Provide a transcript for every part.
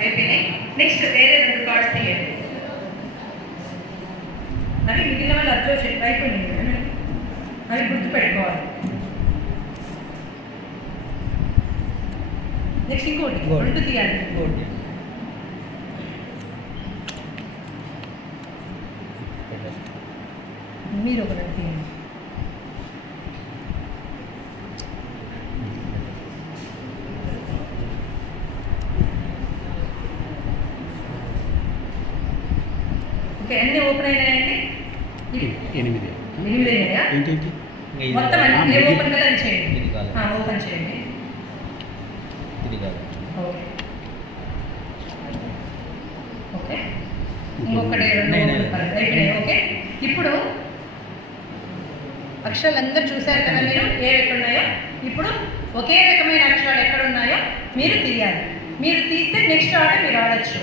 అయిపోయినాయి. నెక్స్ట్ వేరే రెండు కార్డ్స్ తీయండి. అది మిగిలిన వాళ్ళు అబ్జర్వ్ చేయండి పెట్టుకోవాలి నెక్స్ట్ ఇంకోటి ఇంకోటి. రెండు తీయాలి. మీరు ఒక తీయండి ఓకే అన్ని ఓపెన్ అయినాయండి? ఎనిమిది. ఎనిమిది. అయినాయా? ఏంటేంటి మొత్తం అన్ని ఏ ఓపెన్ కదా చేయండి. ఇది కాదు. ఆ, ఓపెన్ చేయండి. ఇది కాదు. ఓకే. ఓకే. ఇంకొకటి రెండు ఓపెన్ ఓకే. ఇప్పుడు అక్షరాలు అందరూ చూశారు కదా మీరు ఏ ఎక్కడ ఉన్నాయో? ఇప్పుడు ఒకే రకమైన అక్షరాలు ఎక్కడ ఉన్నాయో మీరు తీయాలి. మీరు తీస్తే నెక్స్ట్ ఆర్డర్ మీరు ఆడచ్చు.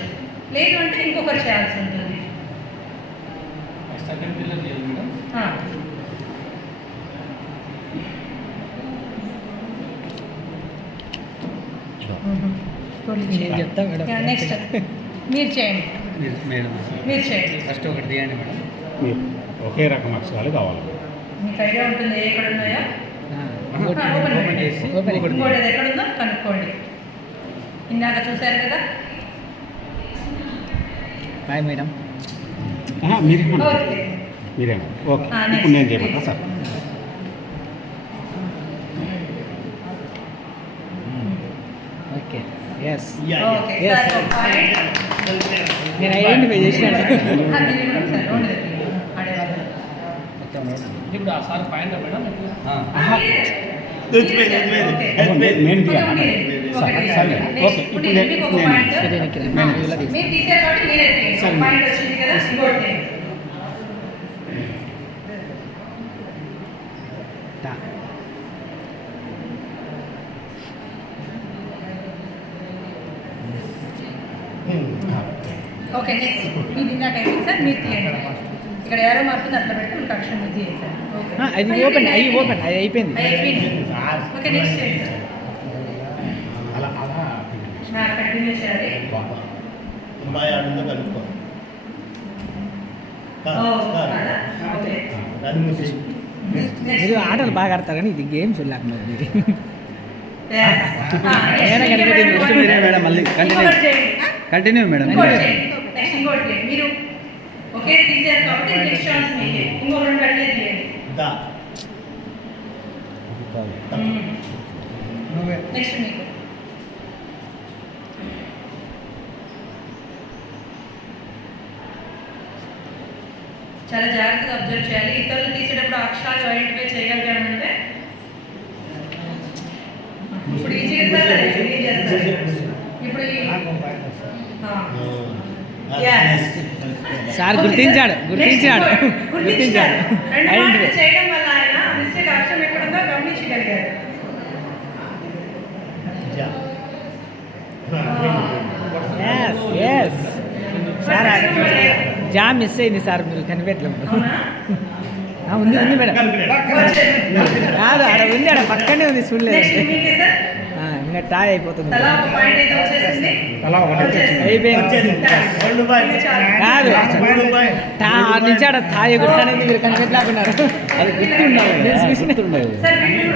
లేదు అంటే ఇంకొకరు చేయాల్సి ఉంటుంది. నెక్స్ట్ మీరు చేయండి. మేడం. మీరు చేయండి. ఫస్ట్ ఒకటి తీయండి మేడం. మీరు ఒకే రకం అక్షరాలు కావాలి. మీకు ఐడియా ఉంటుంది ఏ ఎక్కడ ఉన్నాయో? ఇంకోటి అది ఎక్కడుందో కనుక్కోండి. ఇందాక చూశారు కదా? Bye madam. ఆహా, మీరు ఓకే. మీరేనా ఓకే. ఆ, ఇప్పుడు నేను next. చేయమంటా? సార్. ఓకే. Yes okay. నేను ఐడెంటిఫై చేసినాను అది కూడా సార్ రెండు ఆడేవాళ్ళు మొత్తం మేడం ఇప్పుడు ఆ సార్ పాయింట్ మేడం. ఓకే. టా. నెక్స్ట్ మీరు ఇందాక అయిపోయింది సార్. మీరు తీయండి. ఇక్కడ మార్పుంది అట్లా పెట్టి అక్షరం ఇది చేశారు. అది ఓపెన్ అయిపోయింది. ఓపెన్ అది అయిపోయింది. ఓకే నెక్స్ట్ అలా అలా నా కంటిన్యూ చేయాలి. అమ్మాయి ఆడిందో మీరు ఆటలు బాగా ఆడతారు కానీ ఇది గేమ్స్ వెళ్ళాక మరి. మేడం, మళ్ళీ చేయండి. Continue madam. మీరు ఒకే తీసారు కాబట్టి నెక్స్ట్ ఛాన్స్ మీకే ఇంకో రెండు అట్లే తీయండి దా నువ్వే నెక్స్ట్ మీకు చాలా జాగ్రత్తగా అబ్జర్వ్ చేయాలి ఇతరులు తీసేటప్పుడు అక్షరాలు ఐడెంటిఫై చేయగలిగామంటే ఇప్పుడు ఈ చేస్తారు అది ఇది చేస్తారు ఇప్పుడు ఈ ఆ. Yes. సార్ గుర్తించాడు గుర్తించాడు. గుర్తించాడు. సార్ జా మిస్ అయింది సార్ మీరు కనిపెట్టలేదు? ఆ, ఉంది ఉంది మేడం. కాదు ఆడ ఉంది ఆడ పక్కనే ఉంది చూడలేదు. ఇంకా టాయ్ అయిపోతుంది. కాదు. టా నుంచి ఆడ తాయ గుర్తనేది మీరు కనిపెట్టలేకున్నారు అది గుర్తుండాలి సార్ సార్ వీడియో